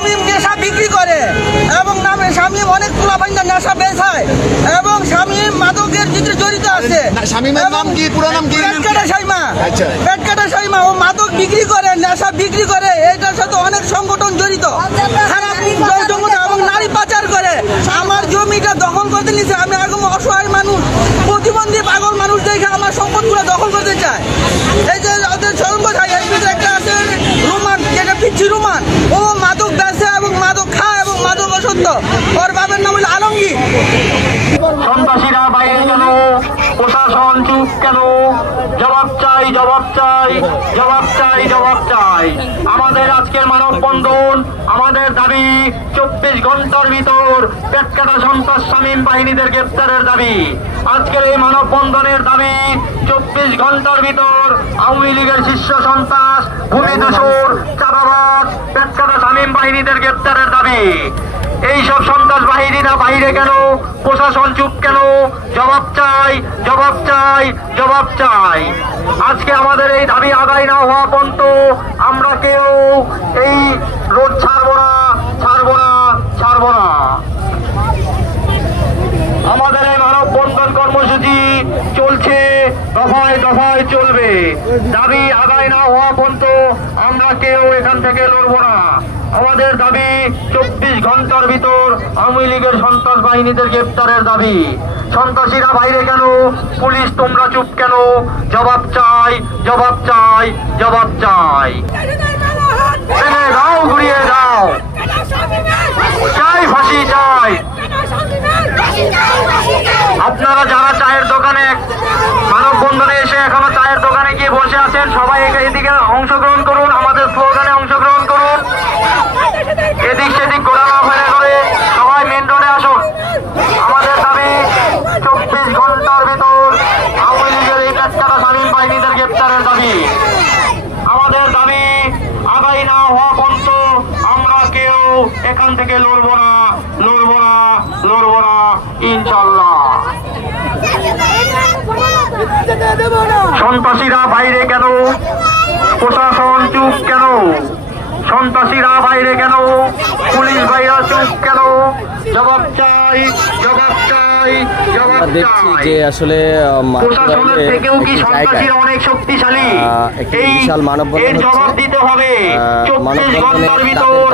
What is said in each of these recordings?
শামীম নেশা বিক্রি করে এবং নামে শামীম অনেক পোলাপাইন্দা নেশা বেচায় এবং শামীম মাদকের ভিতরে জড়িত আছে। শামীমের নাম কি, পুরো নাম কি? পেটকাটা শাইমা। আচ্ছা, পেটকাটা শাইমা ও মাদক বিক্রি করে, নেশা বিক্রি করে, এটার সাথে অনেক সংগঠন জড়িত, খারাপ সংগঠন এবং নারী পাচার করে। আমার জমিটা দখল করতে নিচ্ছে। আমি একদম অসহায় মানুষ, প্রতিবন্ধী পাগল মানুষ দেখে আমার সম্পদগুলো দখল করতে চায়। এই যে ওদের সংগঠন এর ভিতরে একটা আছে রোমান, যেটা পিচ্ছি রোমান, ও মাদক বেচে এবং মাদক খায় এবং মাদক অসত্য। ওর বাবার নাম হলো আলমগীর। সন্ত্রাসীরা বাইরে কেন? প্রশাসন চুপ কেন? জবাব চাই, জবাব চাই, জবাব চাই, জবাব চাই। আমাদের আজকের মানববন্ধন, আমাদের দাবি 24 ঘন্টার ভিতর পেটকাটা সন্ত্রাস শামীম বাহিনীদের গ্রেপ্তারের দাবি। আজকের এই মানববন্ধনের দাবি 24 ঘন্টার ভিতর আওয়ামী লীগের শীর্ষ সন্ত্রাস, ভূমিদস্যুর, চাঁদাবাজ, পেটকাটা শামীম বাহিনীদের গ্রেপ্তারের দাবি। এইসব সন্ত্রাস বাহিনীরা বাইরে কেন? প্রশাসন চুপ কেন? জবাব চাই, জবাব চাই, জবাব চাই। আজকে আমাদের এই দাবি আদায় না হওয়া পর্যন্ত আমরা কেউ এই রোড ছাড়বো না, ছাড়বো না, ছাড়বো না। আমাদের এই মানববন্ধন কর্মসূচি চলছে, দফায় দফায় চলবে। দাবি আদায় না হওয়া পর্যন্ত আমরা কেউ এখান থেকে লড়বো না। আমাদের দাবি 24 ঘন্টার ভিতর আওয়ামী লীগের সন্ত্রাস বাহিনীদের গ্রেপ্তারের দাবি। সন্ত্রাসীরা বাইরে কেন? পুলিশ তোমরা চুপ কেন? জবাব চাই, জবাব চাই, জবাব চাই। ভেঙে দাও, ঘুরিয়ে দাও, চাই ফাঁসি চাই। আপনারা যারা চায়ের দোকানে মানববন্ধনে এসে এখনো চায়ের দোকানে গিয়ে বসে আছেন, সবাই এদিকে অংশগ্রহণ করুন, আমাদের স্লোগানে অংশগ্রহণ করুন। এদিক সেদিক ঘোরানো ফেলে করে সবাই মেন রোডে আসুন। আমাদের দাবি 24 ঘন্টার ভিতর আওয়ামী লীগের এই পেটকাটা শামীম বাহিনীদের গ্রেপ্তারের দাবি। আমাদের দাবি আদায় না হওয়া পর্যন্ত আমরা কেউ এখান থেকে লড়বো না, লড়বো না, লড়বো না, ইনশাল্লাহ। সন্ত্রাসীরা বাইরে কেন? প্রশাসন চুপ কেন? সন্ত্রাসীরা বাইরে কেন? পুলিশ ভাইরা চুপ কেন? জবাব চাই, জবাব চাই, জবাব দেখছি চাই। যে আসলে প্রশাসনের থেকেও কি সন্ত্রাসীরা অনেক শক্তিশালী? এই বিশাল মানববন্ধন এর জবাব দিতে হবে। 24 ঘন্টার ভিতর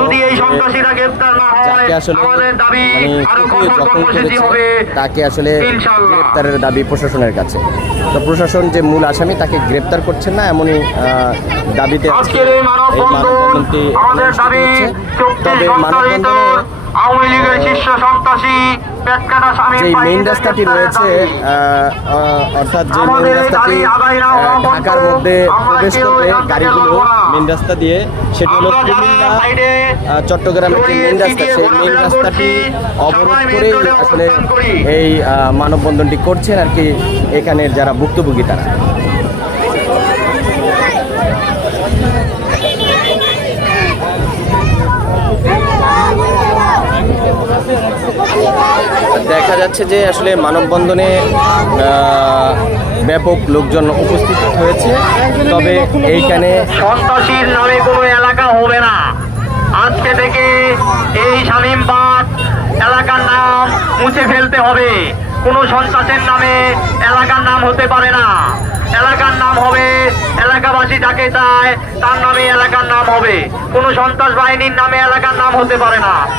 যদি এই সন্ত্রাসীরা গ্রেপ্তার না হয়, আমাদের দাবি আরো কঠোর কর্মসূচি হবে। তাকে আসলে গ্রেপ্তারের দাবি প্রশাসনের কাছে। তো প্রশাসন যে মূল আসামি তাকে গ্রেপ্তার করছেন না, এমনই দাবিতে আজকের এই মানববন্ধনটি আমাদের দাবি 24 ঘন্টার ভিতর আওয়ামী লীগের শীর্ষ সন্ত্রাসী পেটকাটা শামীম যে মেইন রাস্তাটি রয়েছে, অর্থাৎ যে মেইন রাস্তাটি ঢাকার মধ্যে প্রবেশ করবে গাড়িগুলো মেইন রাস্তা দিয়ে, সেটি হলো কুমিল্লা চট্টগ্রামের যে মেইন রাস্তা, সেই মেইন রাস্তাটি অবরোধ করেই আসলে এই মানববন্ধনটি করছেন আর কি এখানের যারা ভুক্তভোগী তারা। দেখা যাচ্ছে যে আসলে মানববন্ধনে ব্যাপক লোকজন উপস্থিত হয়েছে, তবে এইখানে সন্ত্রাসীর নামে কোনো এলাকা হবে না। আজকে থেকে এই শামীমবাগ এলাকার নাম মুছে ফেলতে হবে। কোনো সন্ত্রাসের নামে এলাকার নাম হতে পারে না। এলাকার নাম হবে এলাকাবাসী যাকে চায় তার নামে এলাকার নাম হবে। কোনো সন্ত্রাস বাহিনীর নামে এলাকার নাম হতে পারে না।